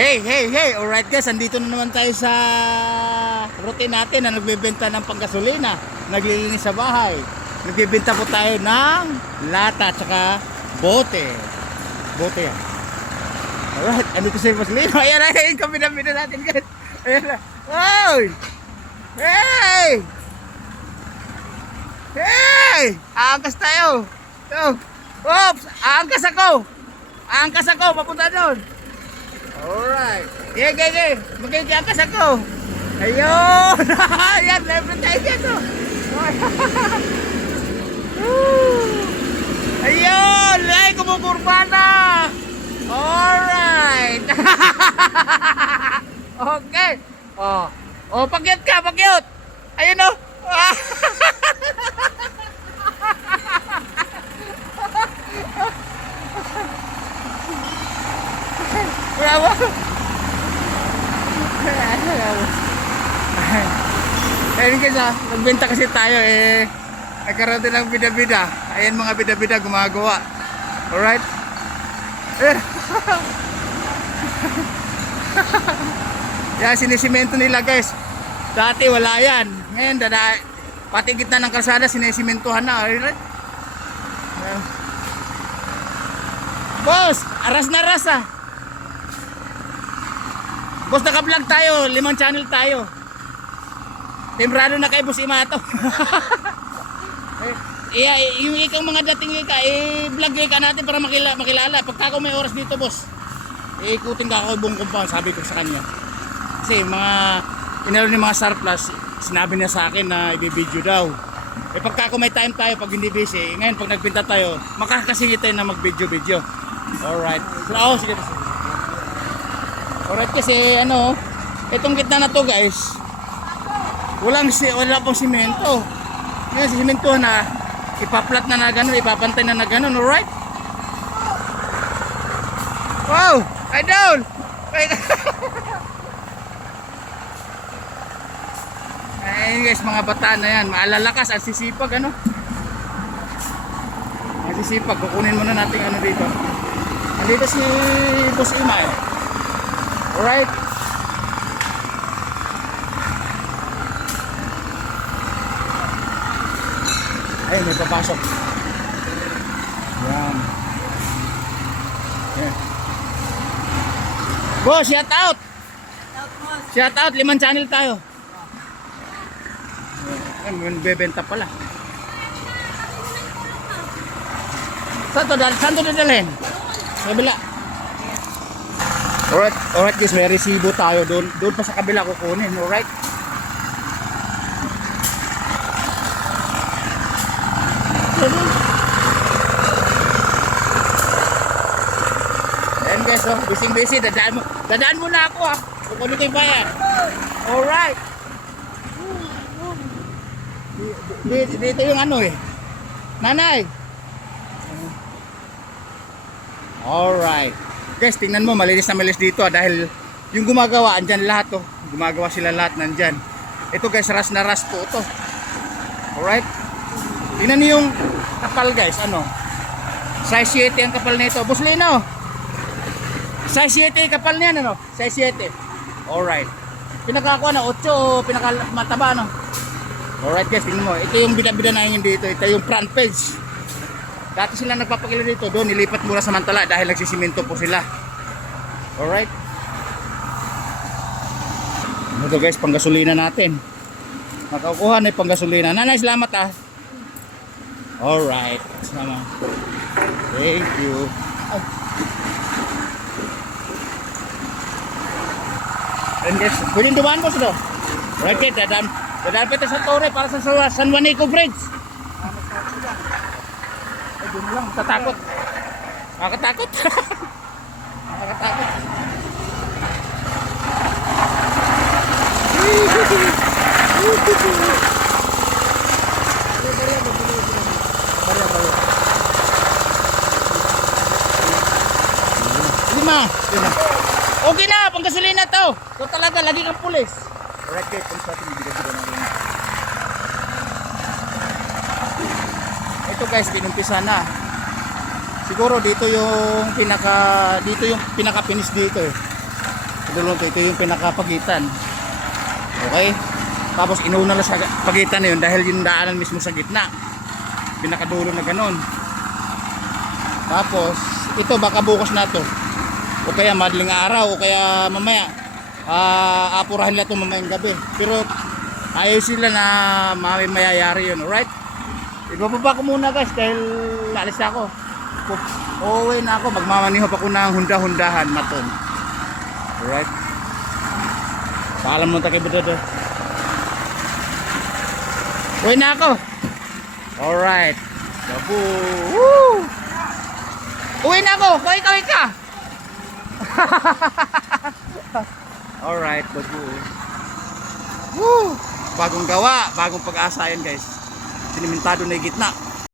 Hey! Alright guys, andito na naman tayo sa routine natin na nagbebenta ng panggasolina, naglilinis sa bahay. Nagbebenta po tayo ng lata at saka bote. Bote yan. Alright, andito si Boss Lino. Ayan na, yung kabinabina natin guys. Ayan na. Wow! Hey! Aangkas tayo. Oops! Aangkas ako, papunta doon. Alright. Okay. Magkikiyangkas ako. Ayun. Ayan, level tayo dito. Ayun. Ay, kumukurba na. Alright. Okay. Oh, pakyut ka, pakyut. Ayun o. Bravo. Ayun guys, nagbenta kasi tayo nagkaroon din ng bida-bida. Ayan mga bida-bida gumagawa. Alright. Yan, sinisimento nila guys. Dati wala yan. Ngayon, pati gitna ng kalsada sinisimentohan na. Alright. Boss, aras na aras Boss, naka-vlog tayo, 5 channel tayo. Temprano na kay Boss Imato. Yung ikang mga dating vlog ka natin para makilala. Pagka ako may oras dito, boss, ikutin ka ako buong compound, sabi ko sa kanya. Kasi inalo ni mga surplus, sinabi niya sa akin na i-video daw. Pagka ako may time tayo, pag hindi busy, ngayon pag nagpinta tayo, makakasingit tayo na mag-video. Alright. Sige. Alright, kasi itong gitna na to guys, wala pong simento. Ngayon simento na, ipaplat na gano'n, ipapantay na gano'n. Alright. Wow, idol. Ayun guys, mga bata na yan, maalalakas at sisipag sisipag. Kukunin muna natin dito. Nandito si Boss Ima Alright. Ayun, may papasok. Yan. Yeah. Boss, shout out! Shout out, 5 channel tayo. Ayun, bebenta pala. Saan to dadalhin? Sa kabila. Alright guys, may resibo tayo doon pa sa kabila kukunin. Alright. Ayan guys, busy. Dadaan mo na ako kukunin ko yung bayan. Alright. Dito yung nanay. Alright. Guys, tingnan mo, malinis na malinis dito dahil yung gumagawa, andyan lahat gumagawa sila lahat nandyan. Ito guys, ras na ras po ito. Alright. Tingnan niyo yung kapal guys, size 7 ang kapal nito. Boss Lino, size 7 kapal niyan, size 7. Alright. Pinakakuha na 8 o pinakamataba, Alright guys, tingnan mo, ito yung bida-bida na yun dito. Ito yung front page. Dati sila nagpapakilo dito, doon nilipat muna sa Mantala dahil nagsisimento po sila. Alright. Ito guys, panggasolina natin. Nakakuha na yung panggasolina. Nanay, salamat Alright. Sama. Thank you. And guys, pwedeng dumaan po sila. Alright guys, dadaan pa ito sa Torre para sa San Juanico Bridge. Doon lang, tatakot. Nakakatakot. Lima. Okay na, panggasolina to. Ito talaga, lagi kang pulis. Alright guys, kung sa atin, bigyan natin. Ito guys, pinumpisa na. Siguro dito yung pinaka finish dito Dulo ito yung pinakapagitan. Okay? Tapos inuna lang sa pagitan na yun dahil yung daanan mismo sa gitna. Pinakadulo na ganun. Tapos ito baka bukas na to. O kaya madaling araw o kaya mamaya apurahan nila ito mamayang gabi. Pero ayaw sila na mayayari yun. Alright? Ibababa ko muna guys dahil alis ako. Uuwi na ako. Magmamaniho pa ko ng hunda-hundahan maton. Alright? Paalam mo tayo kay Budada. Uwi na ako. Alright. Gabu. Woo! Uwi na ako. Kaway ka. Alright. Gabu. Woo! Bagong gawa. Bagong pag-asa yan guys. Sinimentado na yung gitna.